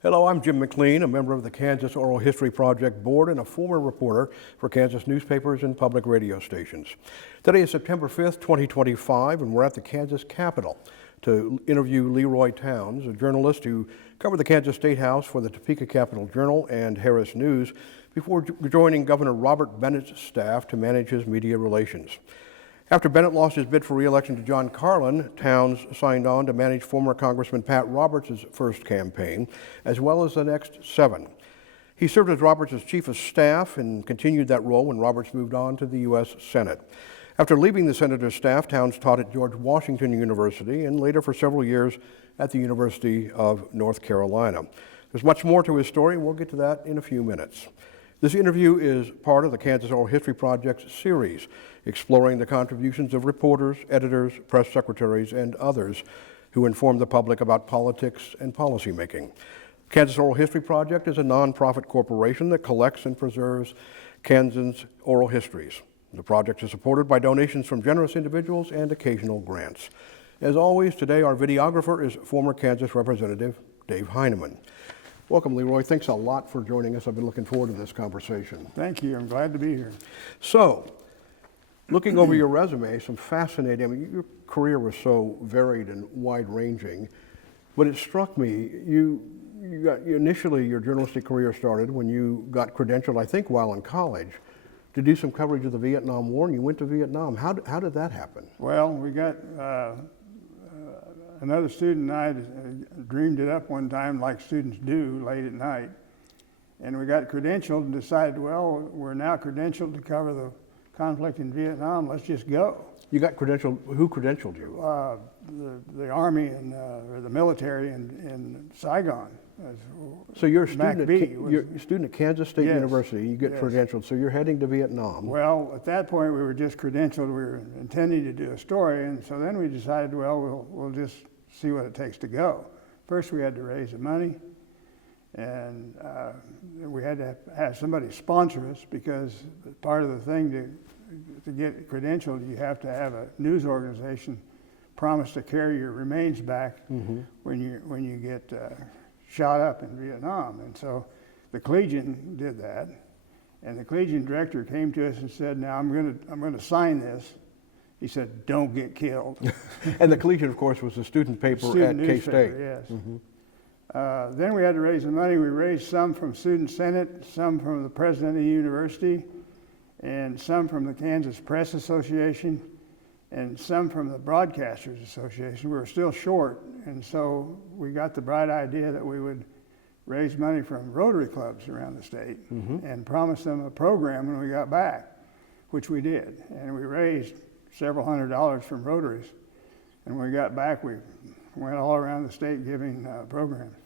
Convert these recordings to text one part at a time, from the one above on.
Hello, I'm Jim McLean, a member of the Kansas Oral History Project Board and a former reporter for Kansas newspapers and public radio stations. Today is September 5th, 2025, and we're at the Kansas Capitol to interview Leroy Towns, a journalist who covered the Kansas Statehouse for the Topeka Capital-Journal and Harris News before joining Governor Robert Bennett's staff to manage his media relations. After Bennett lost his bid for re-election to John Carlin, Towns signed on to manage former Congressman Pat Roberts' first campaign, as well as the next 7. He served as Roberts' chief of staff and continued that role when Roberts moved on to the U.S. Senate. After leaving the senator's staff, Towns taught at George Washington University and later for several years at the University of North Carolina. There's much more to his story, and we'll get to that in a few minutes. This interview is part of the Kansas Oral History Project's series, exploring the contributions of reporters, editors, press secretaries, and others who inform the public about politics and policymaking. Kansas Oral History Project is a nonprofit corporation that collects and preserves Kansans' oral histories. The project is supported by donations from generous individuals and occasional grants. As always, today our videographer is former Kansas Representative Dave Heineman. Welcome, Leroy. Thanks a lot for joining us. I've been looking forward to this conversation. Thank you. I'm glad to be here. So, looking over your resume, some fascinating, I mean, your career was so varied and wide-ranging, but it struck me, initially your journalistic career started when you got credentialed, I think while in college, to do some coverage of the Vietnam War, and you went to Vietnam. How did that happen? Well, we got another student and I dreamed it up one time like students do late at night. And we got credentialed and decided, well, we're now credentialed to cover the conflict in Vietnam. Let's just go. You got credentialed, who credentialed you? The Army and or the military in Saigon. So you're a student at Kansas State University. You get credentialed, so you're heading to Vietnam. Well, at that point we were just credentialed. We were intending to do a story, and so then we decided, well, we'll just see what it takes to go. First we had to raise the money, and we had to have somebody sponsor us, because part of the thing to get credentialed, you have to have a news organization promise to carry your remains back when you get shot up in Vietnam. And so the Collegian did that, and the Collegian director came to us and said, now I'm going to sign this. He said, don't get killed. And the Collegian, of course, was a student paper at K-State. Yes. Then we had to raise the money. We raised some from Student Senate, some from the president of the university, and some from the Kansas Press Association, and some from the Broadcasters Association. We were still short, and so we got the bright idea that we would raise money from Rotary clubs around the state and promise them a program when we got back, which we did. And we raised several $100s from Rotaries, and when we got back, we went all around the state giving programs.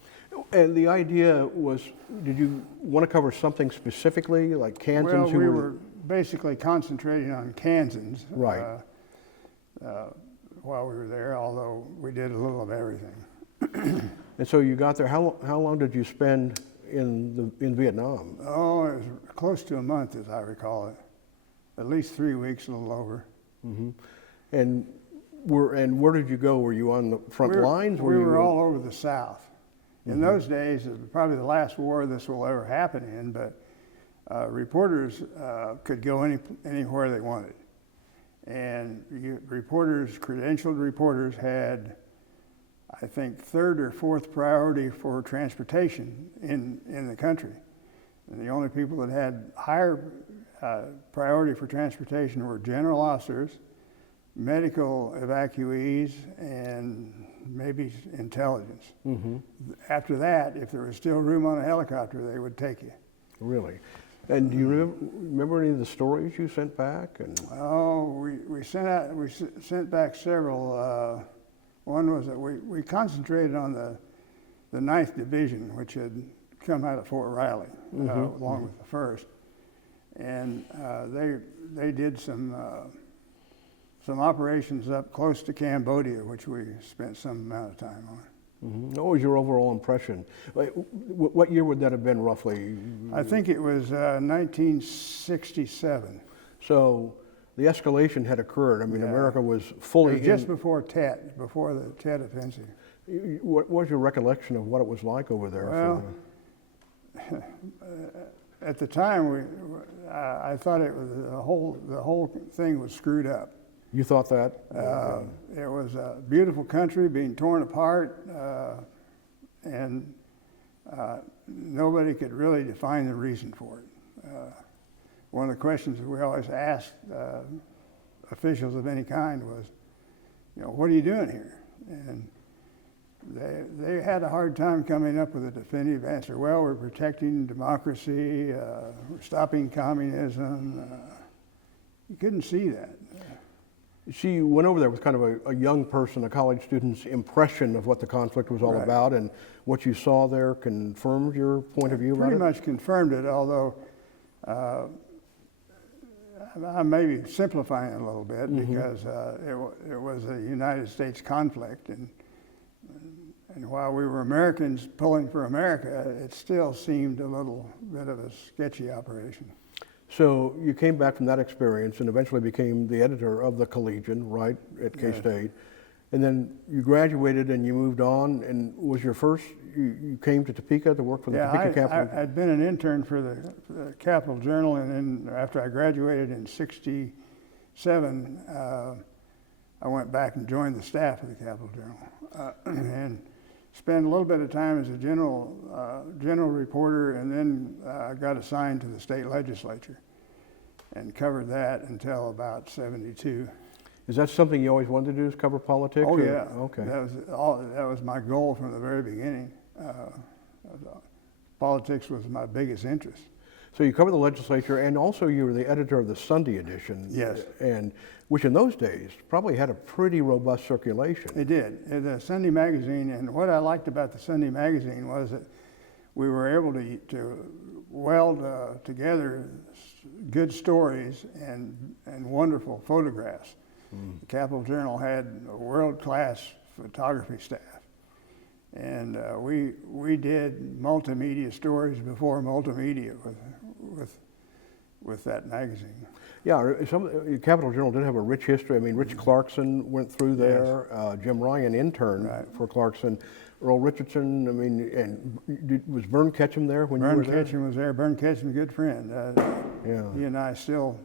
And the idea was, did you want to cover something specifically, like Kansans? Well, we were basically concentrating on Kansans. Right. While we were there, although we did a little of everything. And so you got there. How long did you spend in Vietnam? Oh, it was close to a month, as I recall it. At least 3 weeks, a little over. And where did you go? Were you on the front lines? We were all over the South. In those days, it was probably the last war this will ever happen in, but reporters could go anywhere they wanted. And credentialed reporters had, I think, third or fourth priority for transportation in the country. And the only people that had higher priority for transportation were general officers, medical evacuees, and maybe intelligence. After that, if there was still room on a helicopter, they would take you. Really? And do you remember any of the stories you sent back? Oh, we sent back several. One was that we concentrated on the 9th Division, which had come out of Fort Riley, along with the 1st, and they did some operations up close to Cambodia, which we spent some amount of time on. What was your overall impression? What year would that have been roughly? I think it was 1967. So the escalation had occurred. I mean, America was fully just before Tet, before the Tet offensive. What was your recollection of what it was like over there? Well, at the time, I thought it was the whole thing was screwed up. You thought that? It was a beautiful country being torn apart, and nobody could really define the reason for it. One of the questions that we always asked officials of any kind was, what are you doing here? And they had a hard time coming up with a definitive answer. Well, we're protecting democracy, we're stopping communism. You couldn't see that. She went over there with kind of a young person, a college student's impression of what the conflict was all about, and what you saw there confirmed your point of view about it? Pretty much confirmed it, although I may be simplifying it a little bit, because it was a United States conflict, and while we were Americans pulling for America, it still seemed a little bit of a sketchy operation. So you came back from that experience and eventually became the editor of the Collegian, right, at K-State. And then you graduated and you moved on, and was your first, you came to Topeka to work for the Topeka Capital? Yeah, I'd been an intern for the Capital-Journal, and then after I graduated in '67, I went back and joined the staff of the Capital-Journal, and spent a little bit of time as a general reporter, and then got assigned to the state legislature and covered that until about '72. Is that something you always wanted to do, is cover politics? Oh, yeah. Okay. That was my goal from the very beginning. Politics was my biggest interest. So you covered the legislature, and also you were the editor of the Sunday edition. Yes. And which in those days probably had a pretty robust circulation. It did. The Sunday magazine, and what I liked about the Sunday magazine was that we were able to weld together good stories and wonderful photographs. The Capital-Journal had a world-class photography staff, and we did multimedia stories before multimedia with that magazine. Yeah, the Capital-Journal did have a rich history. I mean, Rich Clarkson went through there. Yes. Jim Ryan interned for Clarkson. Earl Richardson, I mean, and was Vern Ketchum there when you were there? Vern Ketchum was there. Vern Ketchum, a good friend. Yeah. He and I still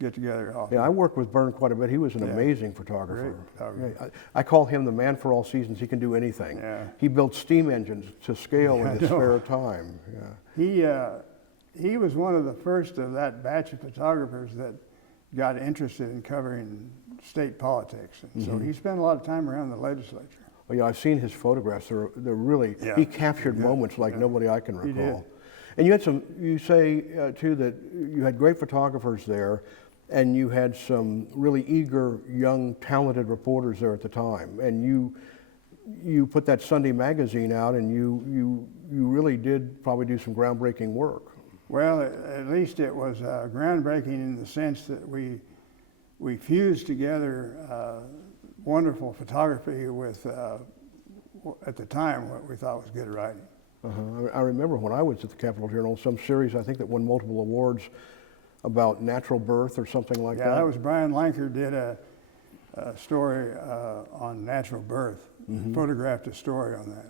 get together often. Yeah, I worked with Vern quite a bit. He was an amazing photographer. Great photographer. Yeah, I call him the man for all seasons. He can do anything. Yeah. He built steam engines to scale in his spare time. Yeah. He was one of the first of that batch of photographers that got interested in covering state politics. And so he spent a lot of time around the legislature. Well, yeah, I've seen his photographs. They're really, he captured moments like nobody I can recall. He did. And you had you say too that you had great photographers there, and you had some really eager, young, talented reporters there at the time. And you put that Sunday magazine out, and you really did probably do some groundbreaking work. Well, at least it was groundbreaking in the sense that we fused together wonderful photography with, at the time, what we thought was good writing. I remember when I was at the Capital-Journal, some series I think that won multiple awards about natural birth or something like that. Yeah, that was Brian Lanker did a story on natural birth, photographed a story on that.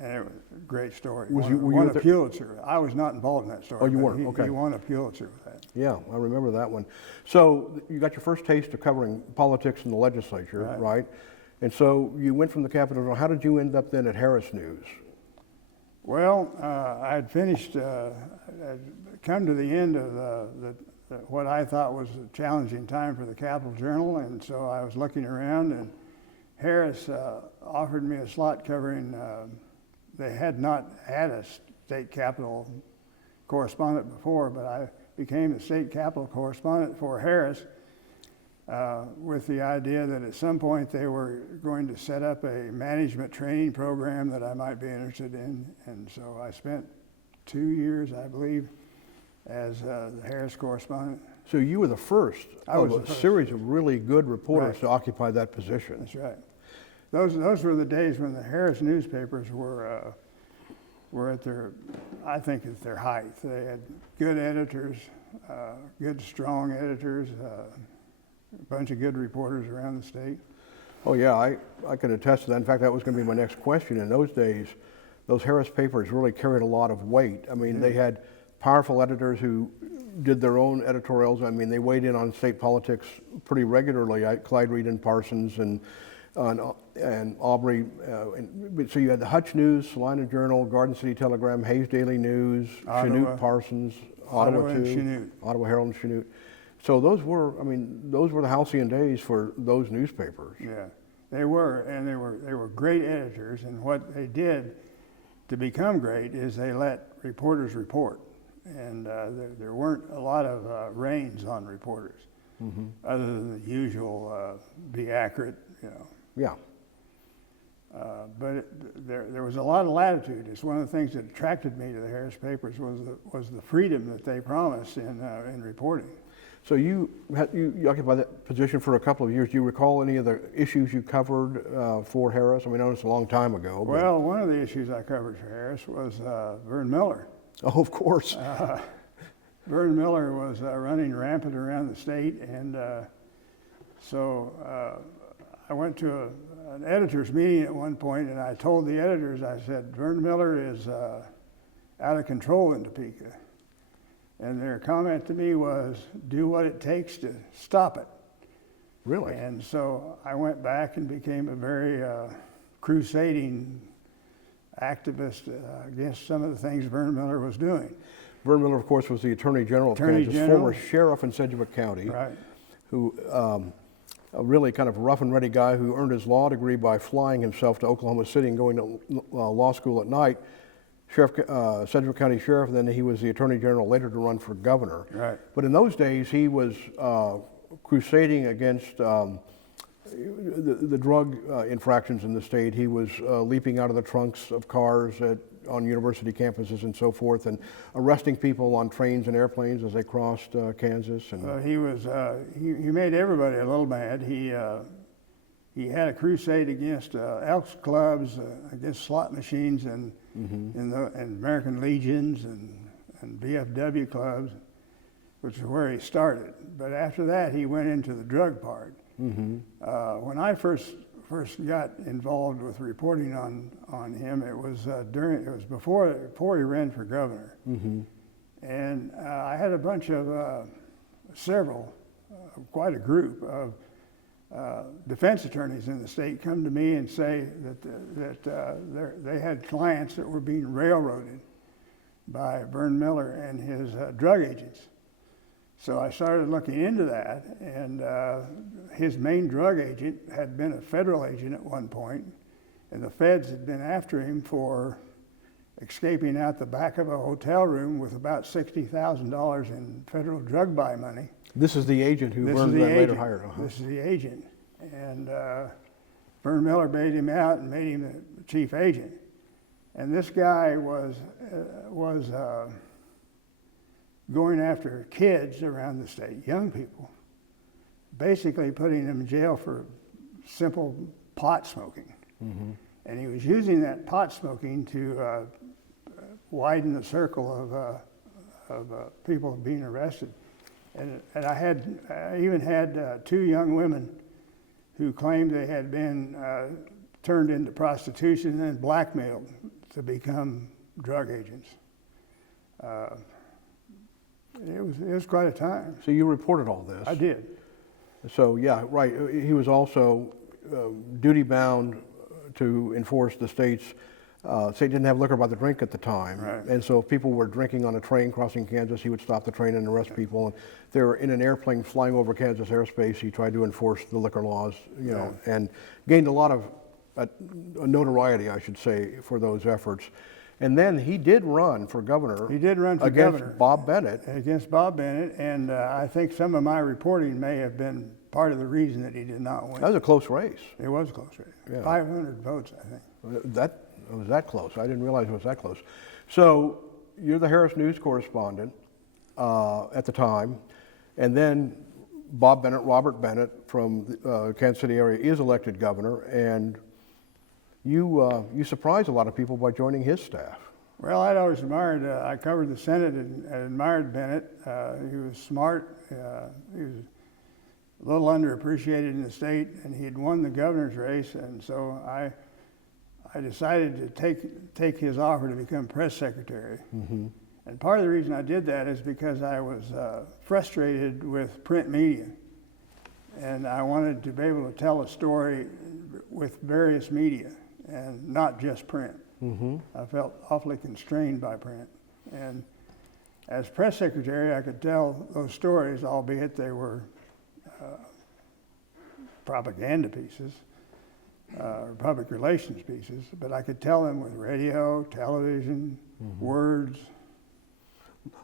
And it was a great story. Won a Pulitzer. I was not involved in that story. Oh, you weren't? Okay. He won a Pulitzer with that. Yeah, I remember that one. So you got your first taste of covering politics in the legislature, right? And so you went from the Capitol. How did you end up then at Harris News? Well, I had finished, I'd come to the end of what I thought was a challenging time for the Capital-Journal, and so I was looking around, and Harris offered me a slot covering. They had not had a state capitol correspondent before, but I became the state capitol correspondent for Harris with the idea that at some point they were going to set up a management training program that I might be interested in. And so I spent 2 years, I believe, as the Harris correspondent. So you were the first of a series of really good reporters to occupy that position. That's right. Those were the days when the Harris newspapers were at their, I think, at their height. They had good editors, good strong editors, a bunch of good reporters around the state. Oh yeah, I can attest to that. In fact, that was going to be my next question. In those days, those Harris papers really carried a lot of weight. I mean, they had powerful editors who did their own editorials. I mean, they weighed in on state politics pretty regularly. Clyde Reed and Parsons and Aubrey. So you had the Hutch News, Salina Journal, Garden City Telegram, Hayes Daily News, Chanute Parsons, Ottawa too, Chanute. Ottawa Herald and Chanute. So those were the halcyon days for those newspapers. Yeah, they were, and they were great editors. And what they did to become great is they let reporters report, and there weren't a lot of reins on reporters, other than the usual be accurate, you know. Yeah. But there was a lot of latitude. It's one of the things that attracted me to the Harris papers was the freedom that they promised in reporting. So you occupied that position for a couple of years. Do you recall any of the issues you covered for Harris? I mean, I know it's a long time ago. But... Well, one of the issues I covered for Harris was Vern Miller. Oh, of course. Vern Miller was running rampant around the state, and so I went to an editor's meeting at one point, and I told the editors, I said, Vern Miller is out of control in Topeka. And their comment to me was, do what it takes to stop it. Really? And so I went back and became a very crusading activist against some of the things Vern Miller was doing. Vern Miller, of course, was the Attorney General of Kansas, former sheriff in Sedgwick County, right. Who a really kind of rough and ready guy who earned his law degree by flying himself to Oklahoma City and going to law school at night. Sedgwick County Sheriff, and then he was the Attorney General later to run for governor. Right. But in those days, he was crusading against the drug infractions in the state. He was leaping out of the trunks of cars on university campuses and so forth, and arresting people on trains and airplanes as they crossed Kansas. And he made everybody a little mad. He had a crusade against Elks clubs, against slot machines, and American Legions and BFW clubs, which is where he started. But after that, he went into the drug part. When I first got involved with reporting on him, it was before he ran for governor, and I had a bunch of quite a group of defense attorneys in the state come to me and say that they had clients that were being railroaded by Vern Miller and his drug agents. So I started looking into that, and his main drug agent had been a federal agent at one point, and the feds had been after him for escaping out the back of a hotel room with about $60,000 in federal drug buy money. This is the agent who Vern later hired. This is the agent. And Vern Miller bailed him out and made him the chief agent. And this guy was going after kids around the state, young people, basically putting them in jail for simple pot smoking. And he was using that pot smoking to widen the circle of people being arrested. And I even had two young women who claimed they had been turned into prostitution and then blackmailed to become drug agents. It was quite a time. So you reported all this? I did. So yeah, right. He was also duty bound to enforce the state's. State didn't have liquor by the drink at the time, right. And so if people were drinking on a train crossing Kansas, he would stop the train and arrest people. And they were in an airplane flying over Kansas airspace. He tried to enforce the liquor laws, you know, and gained a lot of notoriety, I should say, for those efforts. And then he did run for governor. He did run for against governor. Bob Bennett. Against Bob Bennett, and I think some of my reporting may have been part of the reason that he did not win. That was a close race. It was a close race. Yeah. 500 votes, I think. It was that close. I didn't realize it was that close. So you're the Harris News correspondent at the time, and then Bob Bennett, Robert Bennett from the Kansas City area is elected governor, and you surprised a lot of people by joining his staff. Well, I'd always admired, I covered the Senate and admired Bennett. He was smart. He was a little underappreciated in the state, and he had won the governor's race, and so I decided to take his offer to become press secretary. And part of the reason I did that is because I was frustrated with print media, and I wanted to be able to tell a story with various media and not just print. I felt awfully constrained by print, and as press secretary, I could tell those stories, albeit they were propaganda pieces, or public relations pieces, but I could tell them with radio, television, words.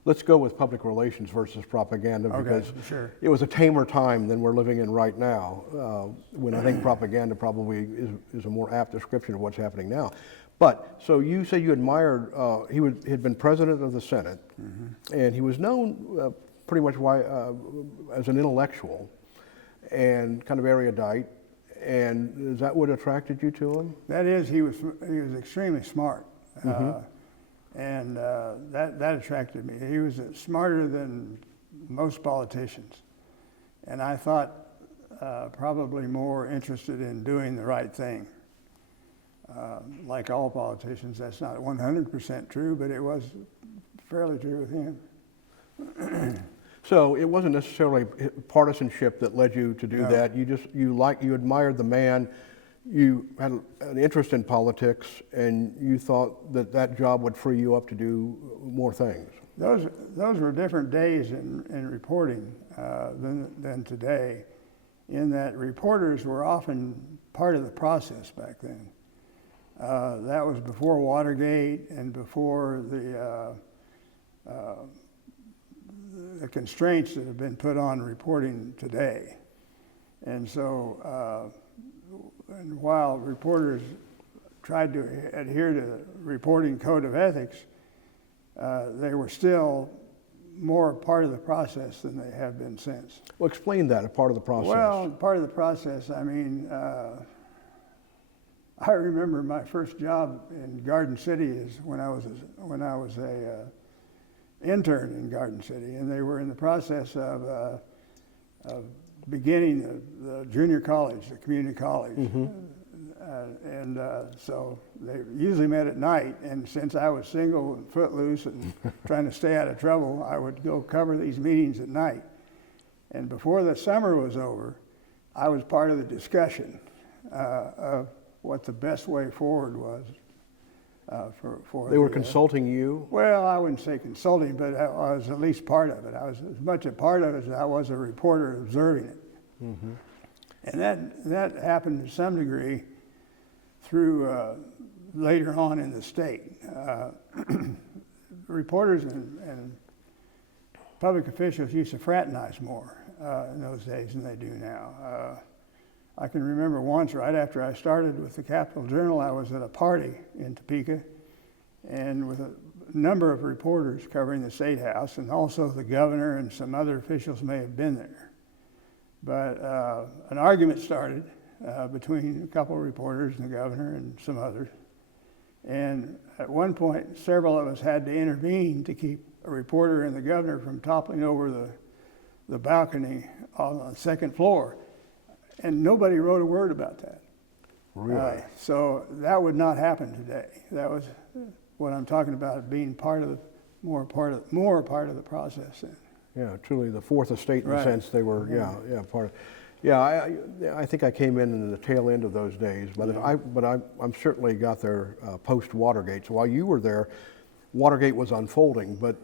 Let's go with public relations versus propaganda, because sure. it was a tamer time than we're living in right now, when I think propaganda probably is a more apt description of what's happening now. But, so you say you admired, he had been president of the Senate, and he was known pretty much as an intellectual and kind of erudite, and is that what attracted you to him? That is, he was extremely smart, and that attracted me. He was smarter than most politicians, and I thought probably more interested in doing the right thing. Like all politicians, that's not 100% true, but it was fairly true with him. So it wasn't necessarily partisanship that led you to do that. You admired the man. You had an interest in politics, and you thought that job would free you up to do more things. Those were different days in reporting than today, in that reporters were often part of the process back then. That was before Watergate and before the constraints that have been put on reporting today. And so, and while reporters tried to adhere to the reporting code of ethics, they were still more part of the process than they have been since. Well, explain that, a part of the process. Well, part of the process, I mean, I remember my first job in Garden City is when I was a intern in Garden City, and they were in the process of beginning the junior college, the community college, so they usually met at night. And since I was single and footloose and trying to stay out of trouble, I would go cover these meetings at night. And before the summer was over, I was part of the discussion of what the best way forward was for They were consulting you? Well, I wouldn't say consulting, but I was at least part of it. I was as much a part of it as I was a reporter observing it. And that happened to some degree through later on in the state. Reporters and public officials used to fraternize more in those days than they do now. I can remember once, right after I started with the Capital-Journal, I was at a party in Topeka, and with a number of reporters covering the Statehouse, and also the governor and some other officials may have been there. But an argument started between a couple of reporters and the governor and some others. And at one point, several of us had to intervene to keep a reporter and the governor from toppling over the balcony on the second floor. And nobody wrote a word about that. Really? So that would not happen today. That was what I'm talking about, being more part of the process then. Yeah, truly the fourth estate in a Right. sense. They were, part of. Yeah, I think I came in the tail end of those days, but I'm certainly got there post Watergate. So while you were there, Watergate was unfolding, but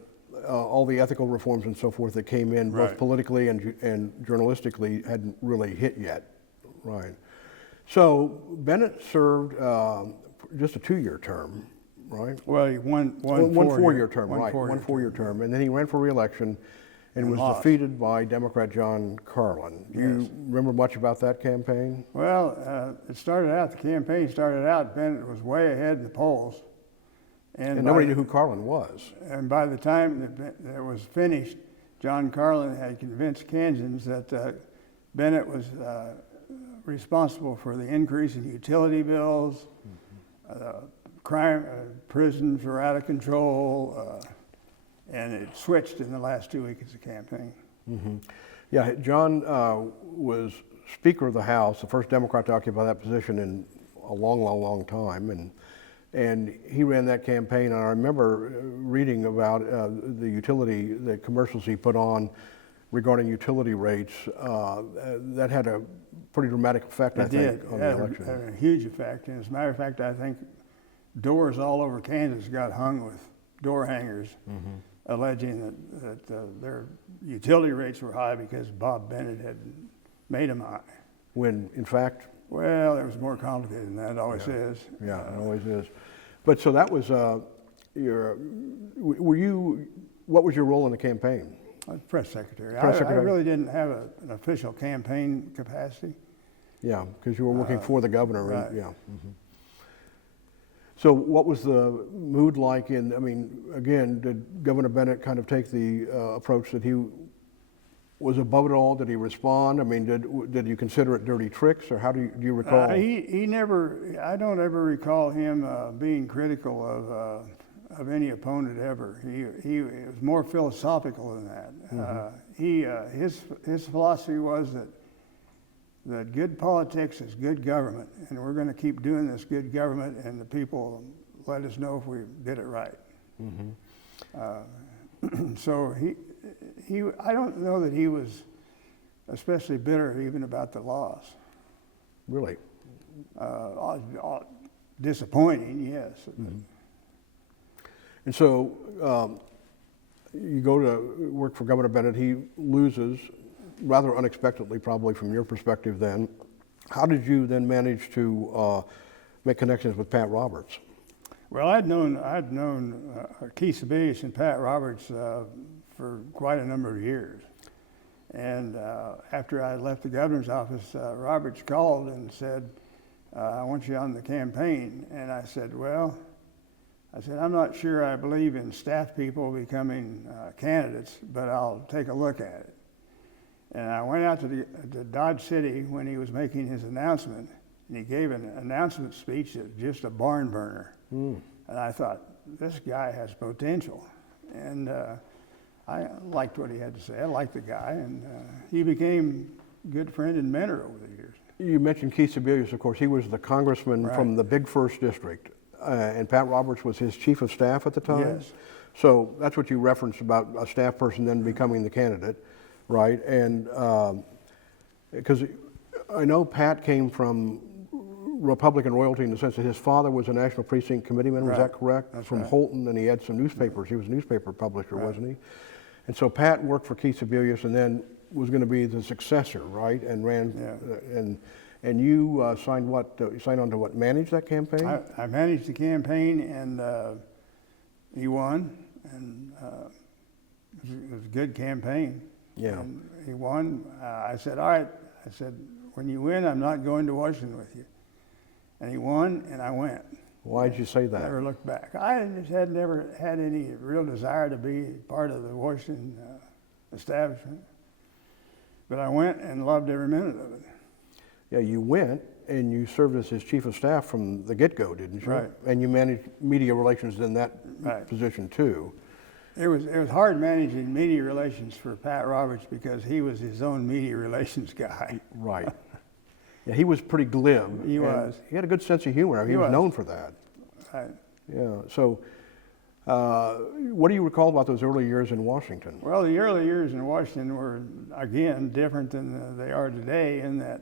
all the ethical reforms and so forth that came in, both politically and journalistically, hadn't really hit yet. Right. So Bennett served just a 2-year term, right? Well, one 4-year term, right? One 4-year term, and then he ran for re-election and was lost. defeated by Democrat John Carlin. Do you remember much about that campaign? Well, the campaign started out, Bennett was way ahead in the polls. And nobody knew who Carlin was. And by the time that was finished, John Carlin had convinced Kansans that Bennett was responsible for the increase in utility bills, crime, prisons were out of control, and it switched in the last 2 weeks of the campaign. Yeah, John was Speaker of the House, the first Democrat to occupy that position in a long, long, long time, and he ran that campaign. And I remember reading about the commercials he put on regarding utility rates. That had a pretty dramatic effect, I think, on the election. It had a huge effect. And as a matter of fact, I think doors all over Kansas got hung with door hangers, alleging that their utility rates were high because Bob Bennett had made them high. When, in fact... Well, it was more complicated than that, it always is. Yeah, it always is. But so that was what was your role in the campaign? I was press secretary. Press secretary? I really didn't have an official campaign capacity. Yeah, because you were working for the governor. Right. And, yeah. So what was the mood like again, did Governor Bennett kind of take the approach that he was above it all? Did he respond? I mean, did you consider it dirty tricks, or how do you recall? He never. I don't ever recall him being critical of any opponent ever. He was more philosophical than that. His philosophy was that good politics is good government, and we're going to keep doing this good government, and the people let us know if we did it right. So I don't know that he was especially bitter even about the loss. Really? Disappointing, yes. And so you go to work for Governor Bennett. He loses rather unexpectedly, probably from your perspective then. How did you then manage to make connections with Pat Roberts? Well, I'd known Keith Sebelius and Pat Roberts for quite a number of years. And after I left the governor's office, Roberts called and said, I want you on the campaign. And I said, I'm not sure I believe in staff people becoming candidates, but I'll take a look at it. And I went out to Dodge City when he was making his announcement, and he gave an announcement speech that was just a barn burner. And I thought, this guy has potential. And I liked what he had to say. I liked the guy, and he became a good friend and mentor over the years. You mentioned Keith Sebelius, of course. He was the congressman from the big first district, and Pat Roberts was his chief of staff at the time? Yes. So that's what you referenced about a staff person then becoming the candidate, right? And because I know Pat came from Republican royalty in the sense that his father was a National Precinct Committeeman, was that correct? That's from right. Holton, and he had some newspapers. He was a newspaper publisher, wasn't he? And so Pat worked for Keith Sebelius and then was going to be the successor, right? And ran, and you signed what? You signed on to what? Manage that campaign? I managed the campaign, and he won, and it was a good campaign. Yeah. And he won. I said, all right. I said, when you win, I'm not going to Washington with you. And he won, and I went. Why did you say that? Never looked back. I just had never had any real desire to be part of the Washington establishment. But I went and loved every minute of it. Yeah, you went, and you served as his chief of staff from the get-go, didn't you? Right. And you managed media relations in that position too. It was hard managing media relations for Pat Roberts because he was his own media relations guy. Right. Yeah, he was pretty glib. He was. He had a good sense of humor. He was known for that. Right. Yeah. So, what do you recall about those early years in Washington? Well, the early years in Washington were, again, different than they are today in that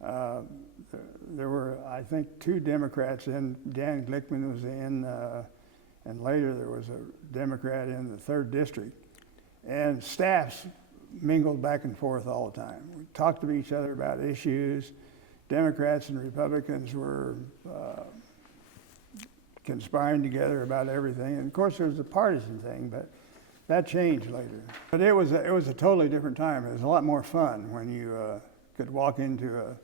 there were, I think, 2 Democrats in. Dan Glickman was in, and later there was a Democrat in the 3rd District. And staffs mingled back and forth all the time. We talked to each other about issues. Democrats and Republicans were conspiring together about everything. And of course, there was a partisan thing, but that changed later. But it was a totally different time. It was a lot more fun when you could walk into a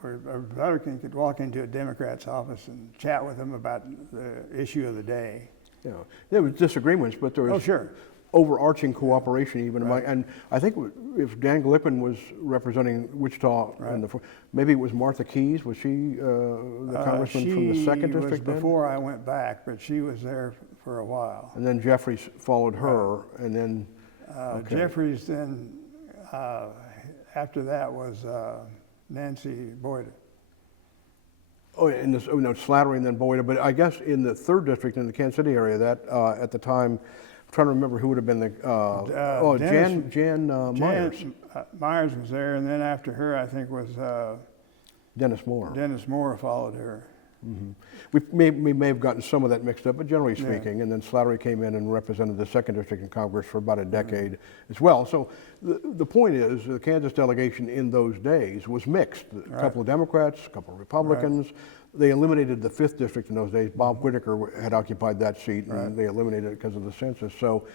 Republican could walk into a Democrat's office and chat with them about the issue of the day. Yeah, there was disagreements, but there was overarching cooperation even. Right. And I think if Dan Glickman was representing Wichita, maybe it was Martha Keyes. Was she the congressman from the 2nd District? She was before I went back, but she was there for a while. And then Jeffries followed her, and then Okay. Jeffries then, after that was Nancy Boyd. Oh, in this, Slattery and then Boyd, but I guess in the 3rd district in the Kansas City area, that at the time, I'm trying to remember who would have been the, Jan Myers. Myers was there, and then after her, I think was Dennis Moore. Dennis Moore followed her. Mm-hmm. We may have gotten some of that mixed up, but generally speaking, and then Slattery came in and represented the 2nd district in Congress for about a decade as well. So the point is, the Kansas delegation in those days was mixed. A couple of Democrats, a couple of Republicans. They eliminated the 5th district in those days. Bob Whitaker had occupied that seat, and they eliminated it because of the census. So,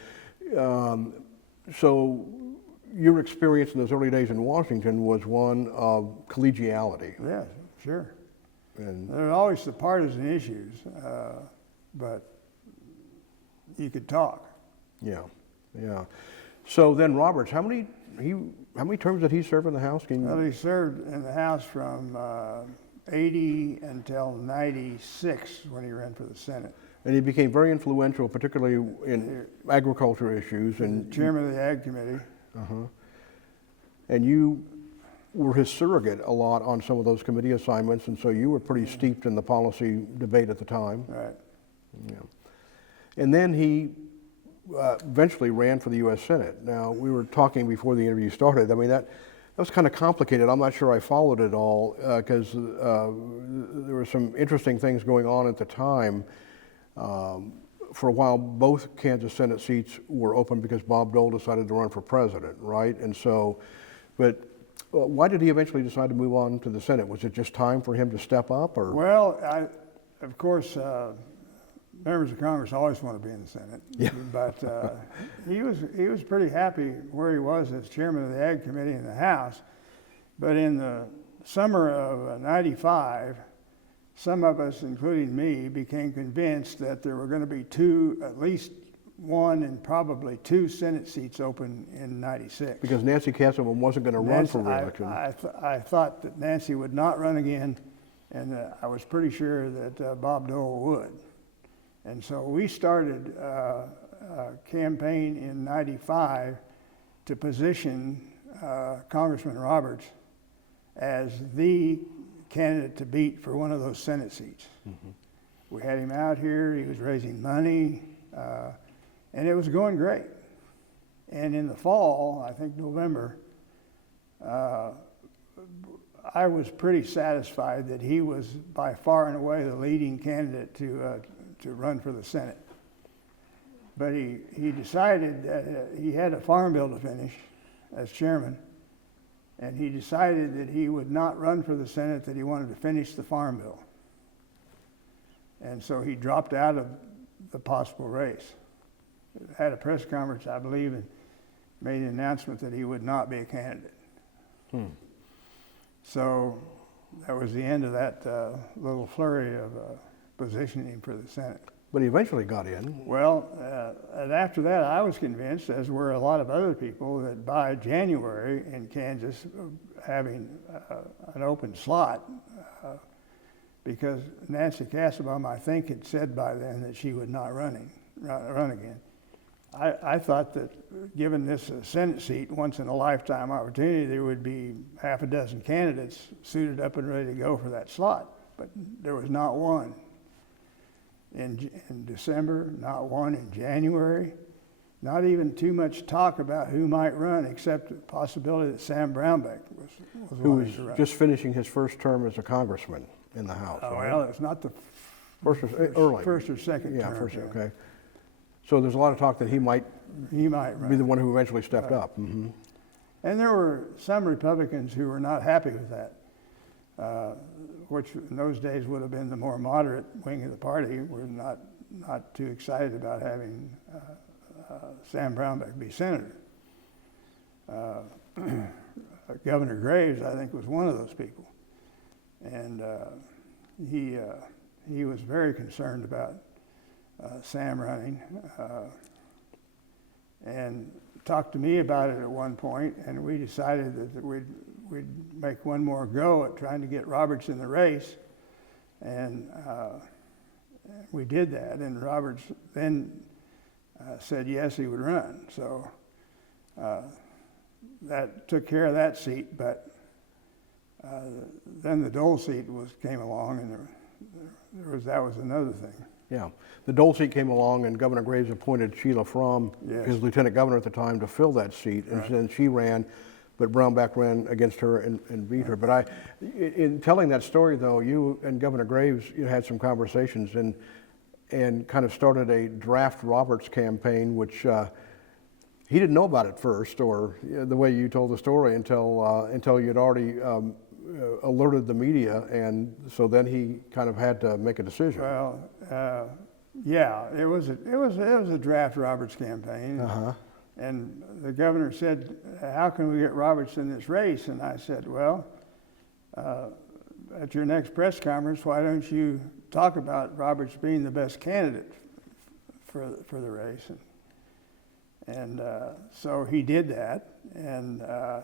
so your experience in those early days in Washington was one of collegiality. Yeah, sure. And there were always the partisan issues, but you could talk. Yeah, yeah. So then Roberts, how many terms did he serve in the House? Well, he served in the House from 80 until 96 when he ran for the Senate. And he became very influential, particularly in agriculture issues. And chairman of the Ag Committee. And you were his surrogate a lot on some of those committee assignments, and so you were pretty steeped in the policy debate at the time. Right. Yeah. And then he eventually ran for the U.S. Senate. Now, we were talking before the interview started. I mean, that was kind of complicated. I'm not sure I followed it all because there were some interesting things going on at the time. For a while, both Kansas Senate seats were open because Bob Dole decided to run for president, right? And so, but why did he eventually decide to move on to the Senate? Was it just time for him to step up, or? Well, of course, members of Congress always want to be in the Senate. Yeah. But he was pretty happy where he was as chairman of the Ag Committee in the House. But in the summer of '95, some of us, including me, became convinced that there were going to be at least one and probably 2 Senate seats open in '96. Because Nancy Castleman wasn't going to run for re-election. I thought that Nancy would not run again, and I was pretty sure that Bob Dole would. And so we started a campaign in '95 to position Congressman Roberts as the candidate to beat for one of those Senate seats. We had him out here, he was raising money, and it was going great. And in the fall, I think November, I was pretty satisfied that he was by far and away the leading candidate to run for the Senate. But he decided that he had a farm bill to finish as chairman, and he decided that he would not run for the Senate, that he wanted to finish the farm bill. And so he dropped out of the possible race. Had a press conference, I believe, and made an announcement that he would not be a candidate. So that was the end of that little flurry of positioning him for the Senate. But he eventually got in. Well, and after that, I was convinced, as were a lot of other people, that by January in Kansas, having an open slot, because Nancy Castlebaum, I think, had said by then that she would not run again. I thought that given this a Senate seat, once in a lifetime opportunity, there would be half a dozen candidates suited up and ready to go for that slot, but there was not one. In December, not one in January, not even too much talk about who might run, except the possibility that Sam Brownback was who wanting to run. was just finishing his first term as a congressman in the House. Right? Well, it's not the first or second yeah, term. first, okay. So there's a lot of talk that he might run. be the one who eventually stepped Right. up. And there were some Republicans who were not happy with that. Which in those days would have been the more moderate wing of the party, were not too excited about having Sam Brownback be senator. Governor Graves, I think, was one of those people, and he was very concerned about Sam running, and talked to me about it at one point, and we decided that we'd make one more go at trying to get Roberts in the race, and we did that, and Roberts then said yes, he would run. So that took care of that seat, but then the Dole seat came along, and that was another thing. Yeah, the Dole seat came along, and Governor Graves appointed Sheila Fromm, Yes. his lieutenant governor at the time, to fill that seat, and then she ran, but Brownback ran against her and beat her. But in telling that story, though, you and Governor Graves, had some conversations and kind of started a draft Roberts campaign, which he didn't know about at first, or the way you told the story, until you'd already alerted the media, and so then he kind of had to make a decision. Well, yeah, it was a draft Roberts campaign, and the governor said, "How can we get Roberts in this race?" And I said, "Well, at your next press conference, why don't you talk about Roberts being the best candidate for the race?" And so he did that. And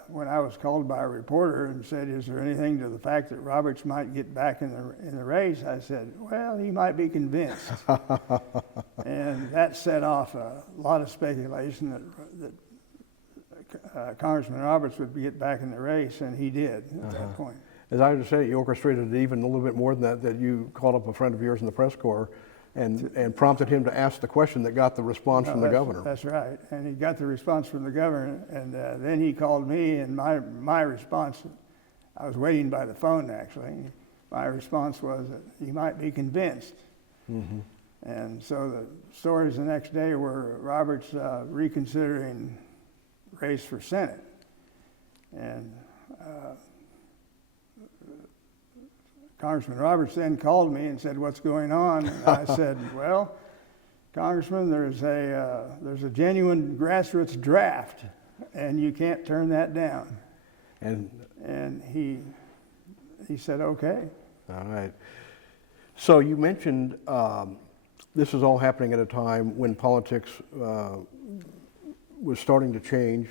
when I was called by a reporter and said, "Is there anything to the fact that Roberts might get back in the race?" I said, "Well, he might be convinced." And that set off a lot of speculation that Congressman Roberts would get back in the race, and he did at that point. As I understand it, you orchestrated it even a little bit more than that you called up a friend of yours in the press corps and prompted him to ask the question that got the response from the governor. That's right. And he got the response from the governor, and then he called me, and my response, I was waiting by the phone actually. My response was that he might be convinced. And so the stories the next day were Roberts reconsidering race for Senate. And Congressman Roberts then called me and said, "What's going on?" And I said, "Well, Congressman, there's a genuine grassroots draft, and you can't turn that down." And he said, "Okay." All right. So you mentioned this is all happening at a time when politics was starting to change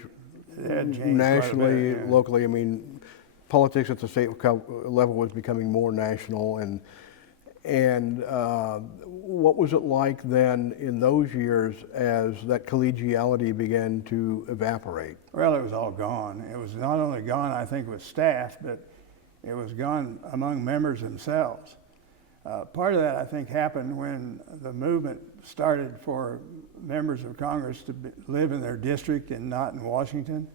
nationally, locally. I mean, politics at the state level was becoming more national, and what was it like then in those years as that collegiality began to evaporate? Well, it was all gone. It was not only gone, I think, with staff, but it was gone among members themselves. Part of that, I think, happened when the movement started for members of Congress to live in their district and not in Washington.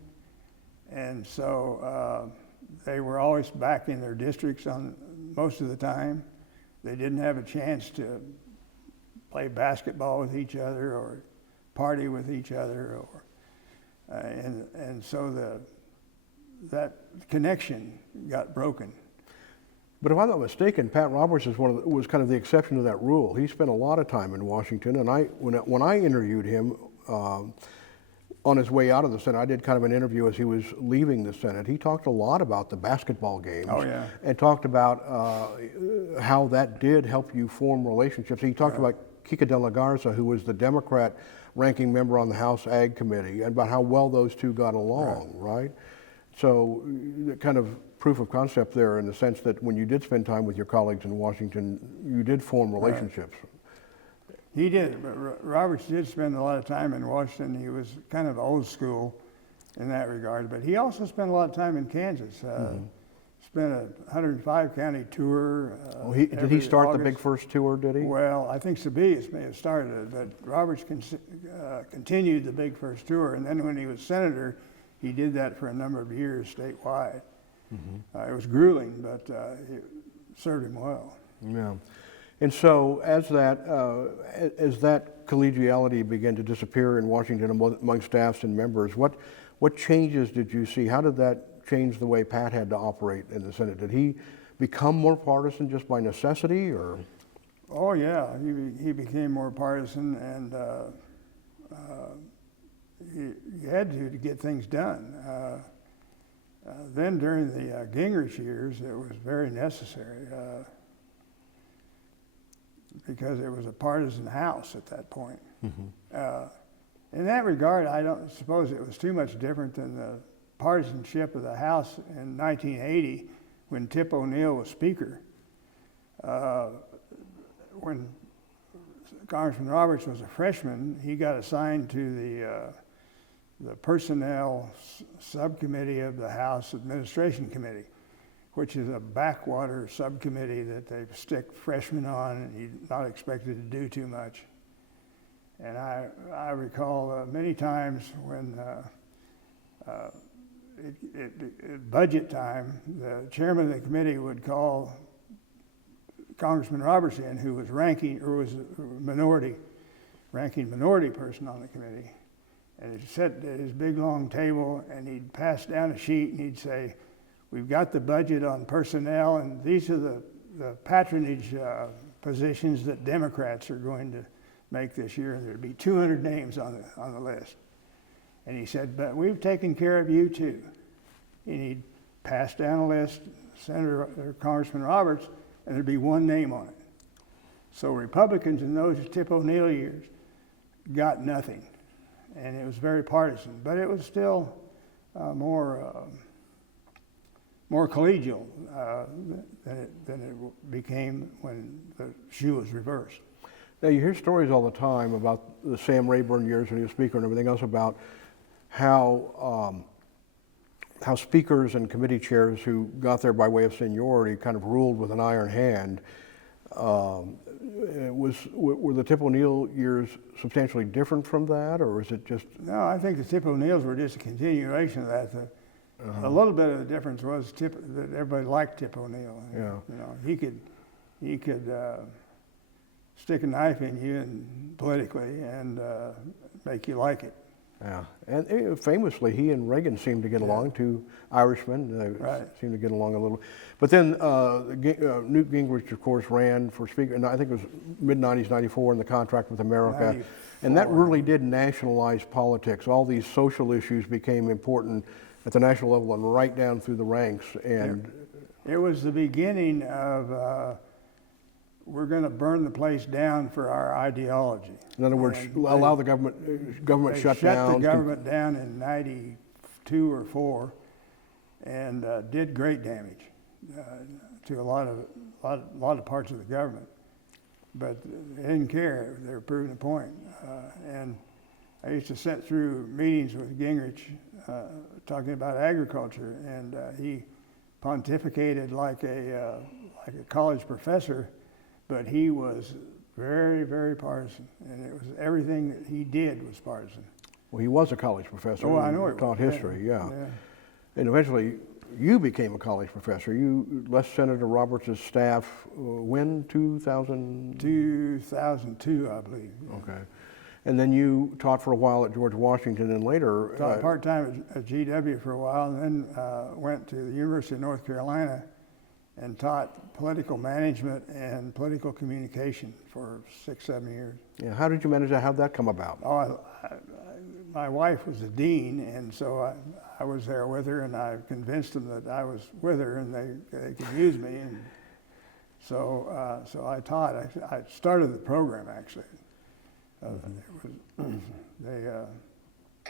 And so they were always back in their districts most of the time. They didn't have a chance to play basketball with each other or party with each other, and so that connection got broken. But if I'm not mistaken, Pat Roberts was kind of the exception to that rule. He spent a lot of time in Washington, and when I interviewed him on his way out of the Senate, I did kind of an interview as he was leaving the Senate. He talked a lot about the basketball games. Oh, yeah. And talked about how that did help you form relationships. He talked about Kika de la Garza, who was the Democrat ranking member on the House Ag Committee, and about how well those two got along, right? So kind of proof of concept there in the sense that when you did spend time with your colleagues in Washington, you did form relationships. Right. He did, but Roberts did spend a lot of time in Washington. He was kind of old school in that regard, but he also spent a lot of time in Kansas. Spent a 105 county tour. Did he start August. the big first tour, did he? Well, I think Sebelius may have started it, but Roberts continued the big first tour, and then when he was senator, he did that for a number of years statewide. It was grueling, but it served him well. Yeah. And so as that collegiality began to disappear in Washington among staffs and members, what changes did you see? How did that change the way Pat had to operate in the Senate? Did he become more partisan just by necessity, or? Oh yeah, he became more partisan, and he had to get things done. Then during the Gingrich years, it was very necessary because it was a partisan House at that point. In that regard, I don't suppose it was too much different than the partisanship of the House in 1980 when Tip O'Neill was Speaker. When Congressman Roberts was a freshman, he got assigned to the Personnel Subcommittee of the House Administration Committee, which is a backwater subcommittee that they stick freshmen on, and you're not expected to do too much. And I recall many times when budget time, the chairman of the committee would call Congressman Robertson, who was ranking minority person on the committee, and he'd sit at his big long table and he'd pass down a sheet and he'd say, "We've got the budget on personnel, and these are the patronage positions that Democrats are going to make this year. There'd be 200 names on the list." And he said, "But we've taken care of you too." And he'd pass down a list, Senator or Congressman Roberts, and there'd be one name on it. So Republicans in those Tip O'Neill years got nothing, and it was very partisan. But it was still more collegial than it became when the shoe was reversed. Now, you hear stories all the time about the Sam Rayburn years when he was speaker and everything else about how speakers and committee chairs who got there by way of seniority kind of ruled with an iron hand. Were the Tip O'Neill years substantially different from that, or is it just? No, I think the Tip O'Neills were just a continuation of that. A little bit of the difference was that everybody liked Tip O'Neill. Yeah. You know, he could stick a knife in you and politically and make you like it. Yeah, and famously, he and Reagan seemed to get along, two Irishmen. They Right. seemed to get along a little. But then Newt Gingrich, of course, ran for speaker, and I think it was mid-90s, 94, in the contract with America. 94. And that really did nationalize politics. All these social issues became important at the national level and right down through the ranks. And it was the beginning of we're going to burn the place down for our ideology. in other words, allow the government They shut shut down. the government down in 92 or 4 and did great damage to a lot of parts of the government. But they didn't care. They were proving a point. And I used to sit through meetings with Gingrich talking about agriculture, and he pontificated like a college professor, but he was very, very partisan, and it was everything that he did was partisan. Well, he was a college professor. Oh, I know he taught was. history, yeah. And eventually, you became a college professor. You left Senator Roberts' staff when, 2000? 2002, I believe. Okay. And then you taught for a while at George Washington, and later... Taught part-time at GW for a while, and then went to the University of North Carolina and taught political management and political communication for 6-7 years. Yeah, how did you manage that? How'd that come about? Oh, my wife was a dean, and so I was there with her, and I convinced them that I was with her and they could use me. And so I taught. I started the program, actually. It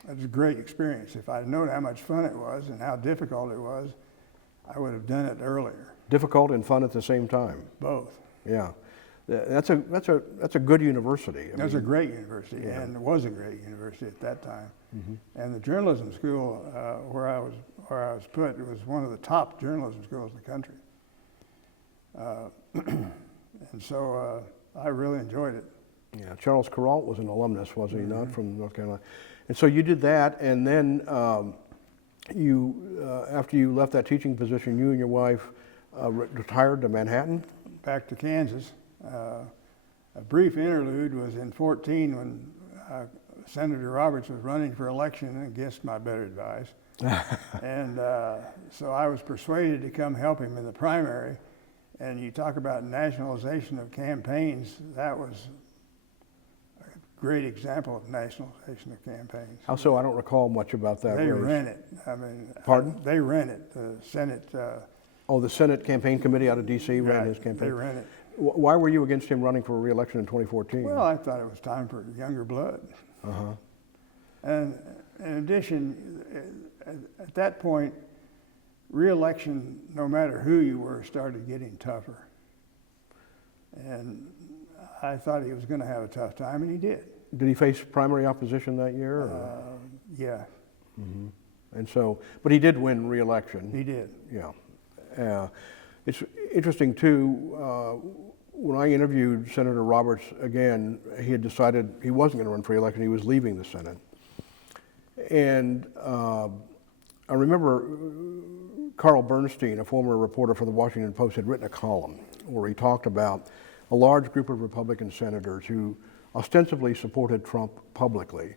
was a great experience. If I'd known how much fun it was and how difficult it was, I would have done it earlier. Difficult and fun at the same time. Both. Yeah, that's a good university. It was a great university, and it was a great university at that time. And the journalism school where I was put, it was one of the top journalism schools in the country. And so I really enjoyed it. Yeah, Charles Kuralt was an alumnus, was he not, from North Carolina? And so you did that, and then after you left that teaching position, you and your wife retired to Manhattan? Back to Kansas. A brief interlude was in 2014 when Senator Roberts was running for election against my better advice. And so I was persuaded to come help him in the primary. And you talk about nationalization of campaigns, that was a great example of nationalization of campaigns. How so? I don't recall much about that. They race. rent it. I mean, Pardon? They rent it. The Senate. Oh, the Senate Campaign Committee out of D.C. ran his campaign? They rent it. Why were you against him running for re-election in 2014? Well, I thought it was time for younger blood. And in addition, at that point, re-election, no matter who you were, started getting tougher. And I thought he was going to have a tough time, and he did. Did he face primary opposition that year? Yeah. And so, but he did win re-election. He did. Yeah. It's interesting too, when I interviewed Senator Roberts again, he had decided he wasn't going to run for re-election, he was leaving the Senate. And I remember Carl Bernstein, a former reporter for the Washington Post, had written a column where he talked about a large group of Republican senators who ostensibly supported Trump publicly,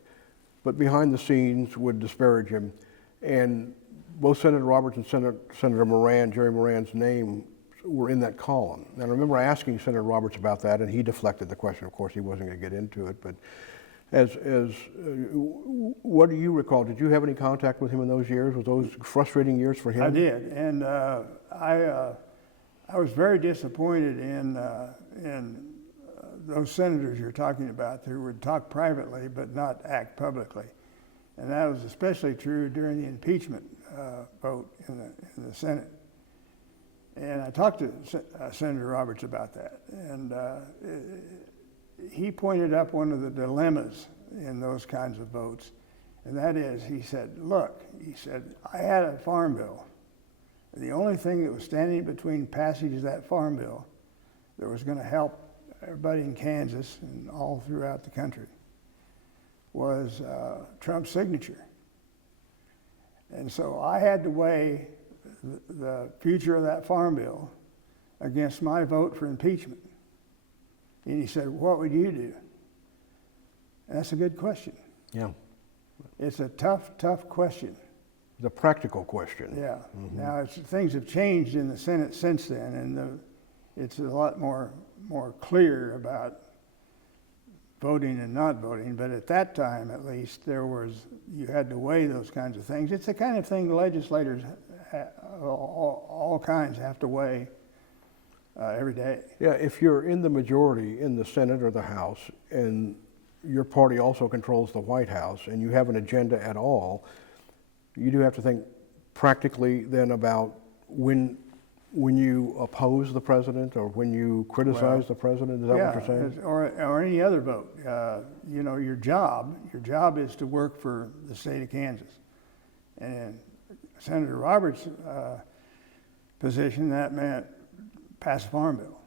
but behind the scenes would disparage him. And both Senator Roberts and Senator Moran, Jerry Moran's name, were in that column. And I remember asking Senator Roberts about that, and he deflected the question. Of course, he wasn't going to get into it. But what do you recall? Did you have any contact with him in those years? Was those frustrating years for him? I did, and I was very disappointed in those senators you're talking about who would talk privately but not act publicly. And that was especially true during the impeachment vote in the Senate. And I talked to Senator Roberts about that, and he pointed up one of the dilemmas in those kinds of votes, and that is, he said, look, he said, I had a farm bill. The only thing that was standing between passage of that farm bill that was going to help everybody in Kansas and all throughout the country was Trump's signature. And so I had to weigh the future of that farm bill against my vote for impeachment. And he said, what would you do? And that's a good question. Yeah. It's a tough question. The practical question. Yeah. Now, things have changed in the Senate since then, and it's a lot more clear about voting and not voting. But at that time, at least, you had to weigh those kinds of things. It's the kind of thing legislators, all kinds, have to weigh every day. Yeah, if you're in the majority in the Senate or the House, and your party also controls the White House, and you have an agenda at all, you do have to think practically then about when you oppose the president or when you criticize the president. Is that what you're saying? Or any other vote. Your job is to work for the state of Kansas. And Senator Roberts' position, that meant pass a farm bill,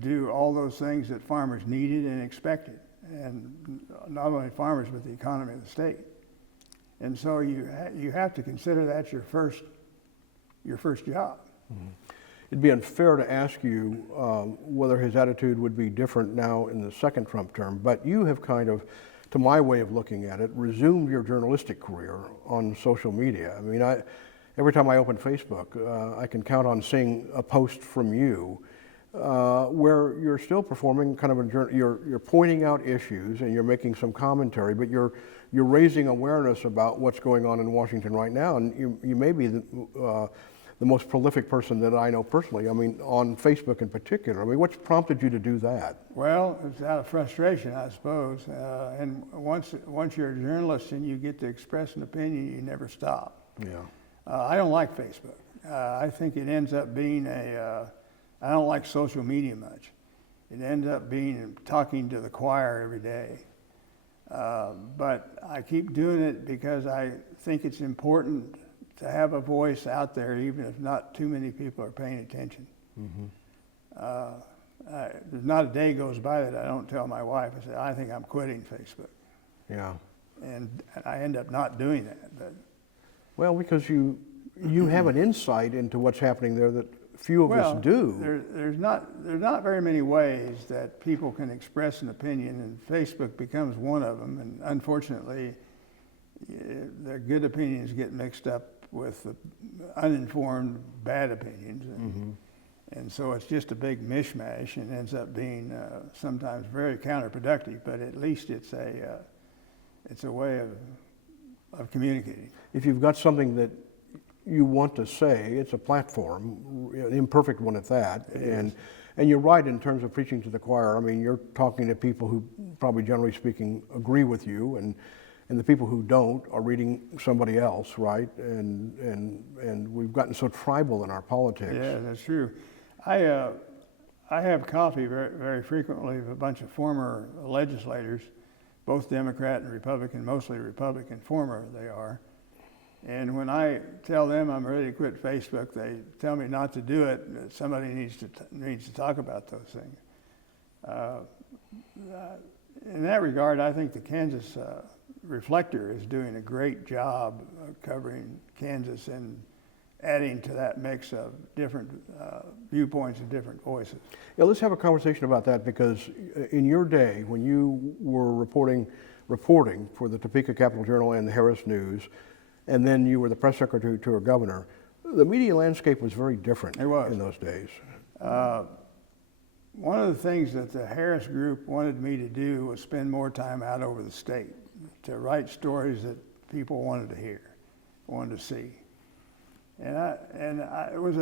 do all those things that farmers needed and expected, and not only farmers but the economy of the state. And so you have to consider that your first job. It'd be unfair to ask you whether his attitude would be different now in the second Trump term, but you have kind of, to my way of looking at it, resumed your journalistic career on social media. I mean, every time I open Facebook, I can count on seeing a post from you where you're still performing kind of you're pointing out issues and you're making some commentary, but you're raising awareness about what's going on in Washington right now, and you may be the most prolific person that I know personally. I mean, on Facebook in particular. I mean, what's prompted you to do that? Well, it's out of frustration, I suppose. And once you're a journalist and you get to express an opinion, you never stop. Yeah. I don't like Facebook. I think it ends up being I don't like social media much. It ends up being talking to the choir every day. But I keep doing it because I think it's important to have a voice out there, even if not too many people are paying attention. There's not a day goes by that I don't tell my wife, I say, I think I'm quitting Facebook. Yeah. And I end up not doing that. But well, because you have an insight into what's happening there that few of us do. There's not very many ways that people can express an opinion, and Facebook becomes one of them. And unfortunately, the good opinions get mixed up with the uninformed bad opinions, and so it's just a big mishmash, and ends up being sometimes very counterproductive. But at least it's a way of communicating. If you've got something that you want to say, it's a platform, an imperfect one at that, and you're right in terms of preaching to the choir. I mean, you're talking to people who probably, generally speaking, agree with you, and the people who don't are reading somebody else, right? And we've gotten so tribal in our politics. Yeah, that's true. I have coffee very, very frequently with a bunch of former legislators both Democrat and Republican, mostly Republican, former they are. And when I tell them I'm ready to quit Facebook, they tell me not to do it, that somebody needs to talk about those things. In that regard, I think the Kansas Reflector is doing a great job of covering Kansas and adding to that mix of different viewpoints and different voices. Yeah, let's have a conversation about that, because in your day, when you were reporting for the Topeka Capital-Journal and the Harris News, and then you were the press secretary to a governor, the media landscape was very different in those days. One of the things that the Harris group wanted me to do was spend more time out over the state, to write stories that people wanted to hear, wanted to see. It was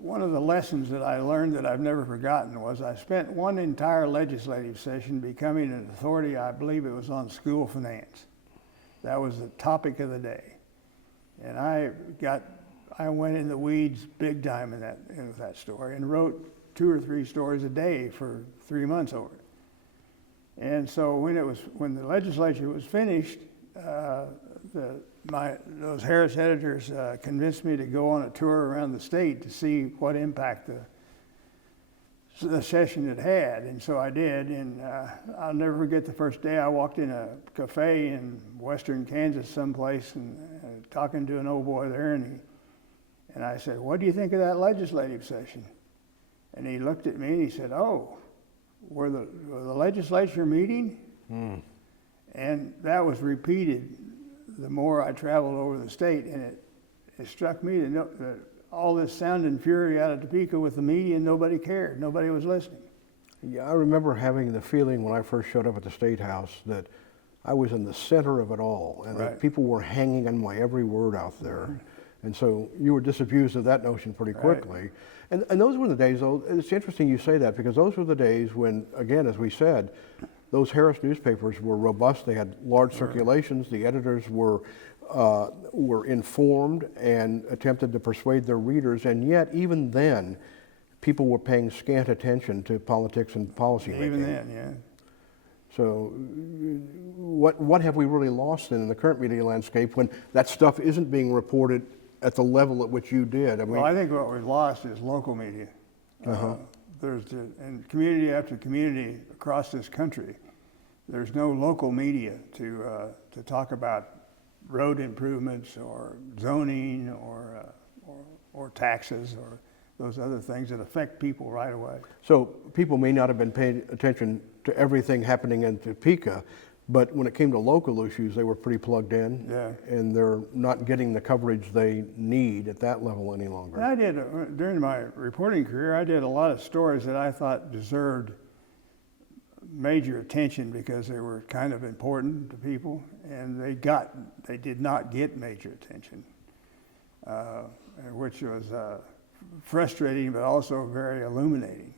one of the lessons that I learned that I've never forgotten was I spent one entire legislative session becoming an authority. I believe it was on school finance. That was the topic of the day. And I went in the weeds big time in that story and wrote 2 or 3 stories a day for 3 months over it. And so when the legislature was finished, those Harris editors convinced me to go on a tour around the state to see what impact the session had. And so I did, and I'll never forget the first day I walked in a cafe in western Kansas someplace and talking to an old boy there, and I said, "What do you think of that legislative session?" And he looked at me and he said, "Oh, were the legislature meeting?" And that was repeated the more I traveled over the state, and it struck me to know that all this sound and fury out of Topeka with the media, nobody cared, nobody was listening. Yeah, I remember having the feeling when I first showed up at the Statehouse that I was in the center of it all, and that people were hanging on my every word out there. And so you were disabused of that notion pretty quickly. And those were the days, though, it's interesting you say that, because those were the days when, again, as we said, those Harris newspapers were robust. They had large circulations. The editors were informed and attempted to persuade their readers. And yet, even then, people were paying scant attention to politics and policy making. Even then, yeah. So what have we really lost in the current media landscape when that stuff isn't being reported at the level at which you did? I mean, well, I think what we've lost is local media. In community after community across this country, there's no local media to talk about road improvements or zoning or taxes or those other things that affect people right away. So people may not have been paying attention to everything happening in Topeka, but when it came to local issues, they were pretty plugged in. Yeah. And they're not getting the coverage they need at that level any longer. And I did, during my reporting career, I did a lot of stories that I thought deserved major attention because they were kind of important to people, and they did not get major attention, which was frustrating but also very illuminating.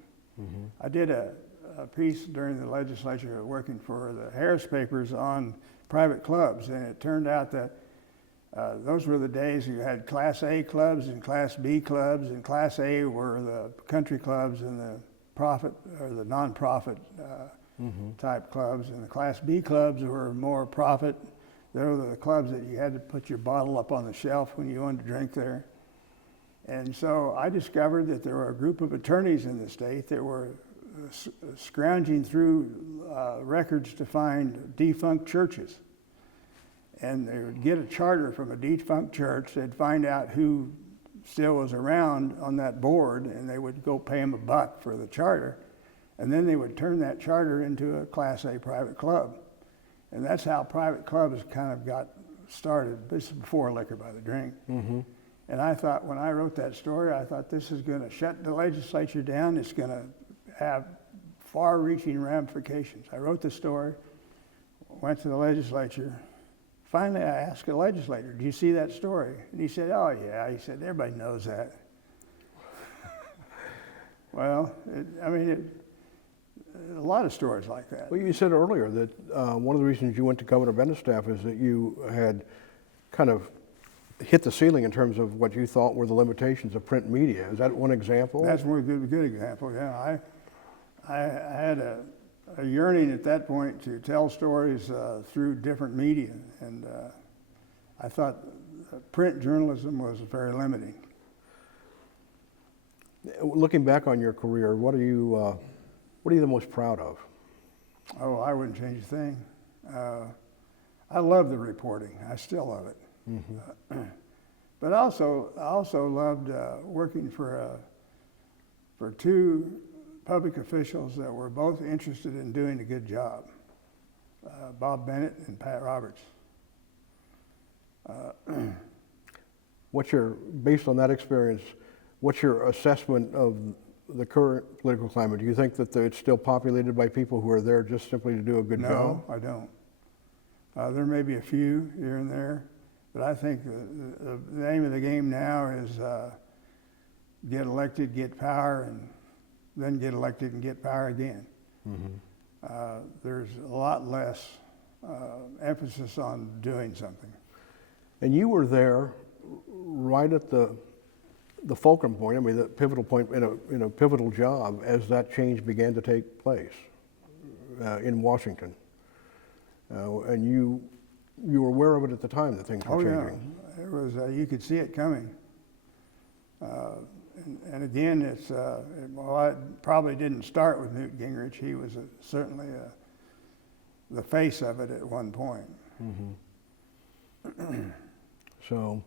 I did a piece during the legislature working for the Harris papers on private clubs, and it turned out that those were the days you had Class A clubs and Class B clubs, and Class A were the country clubs and the profit or the non-profit type clubs, and the Class B clubs were more profit. They were the clubs that you had to put your bottle up on the shelf when you wanted to drink there. And so I discovered that there were a group of attorneys in the state that were scrounging through records to find defunct churches. And they would get a charter from a defunct church. They'd find out who still was around on that board, and they would go pay them $1 for the charter. And then they would turn that charter into a Class A private club. And that's how private clubs kind of got started. This is before liquor by the drink. And I thought, when I wrote that story, I thought this is going to shut the legislature down. It's going to have far-reaching ramifications. I wrote the story, went to the legislature. Finally, I asked a legislator, "Do you see that story?" And he said, "Oh, yeah." He said, "Everybody knows that." Well, a lot of stories like that. Well, you said earlier that one of the reasons you went to Governor Bennett's staff is that you had kind of hit the ceiling in terms of what you thought were the limitations of print media. Is that one example? That's one good example, yeah. I had a yearning at that point to tell stories through different media, and I thought print journalism was very limiting. Looking back on your career, what are you the most proud of? Oh, I wouldn't change a thing. I love the reporting. I still love it. Mm-hmm. But I also loved working for two public officials that were both interested in doing a good job, Bob Bennett and Pat Roberts. Based on that experience, what's your assessment of the current political climate? Do you think that it's still populated by people who are there just simply to do a good job? No, I don't. There may be a few here and there, but I think the name of the game now is get elected, get power, and then get elected and get power again. Mm-hmm. There's a lot less emphasis on doing something. And you were there right at the fulcrum point, I mean, the pivotal point in a pivotal job as that change began to take place in Washington. And you were aware of it at the time that things were changing. Yeah, it was. You could see it coming. And again, it probably didn't start with Newt Gingrich. He was certainly the face of it at one point. Mm-hmm. So,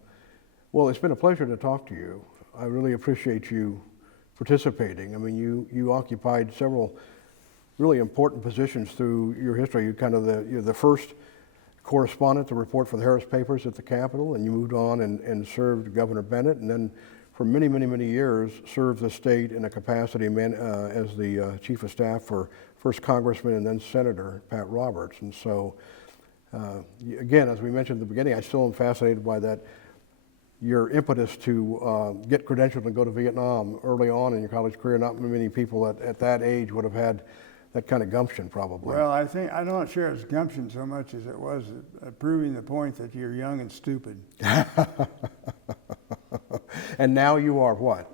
well, it's been a pleasure to talk to you. I really appreciate you participating. I mean, you occupied several really important positions through your history. You're the first correspondent to report for the Harris papers at the Capitol, and you moved on and served Governor Bennett, and then for many, many, many years served the state in a capacity as the chief of staff for first Congressman and then Senator Pat Roberts. And so, again, as we mentioned at the beginning, I still am fascinated by that, your impetus to get credentialed and go to Vietnam early on in your college career. Not many people at that age would have had that kind of gumption, probably. Well, I'm not sure it's gumption so much as it was proving the point that you're young and stupid. And now you are what?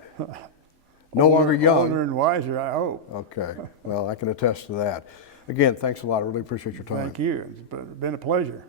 No longer young. Older and wiser, I hope. Okay. Well, I can attest to that. Again, thanks a lot. I really appreciate your time. Thank you. It's been a pleasure.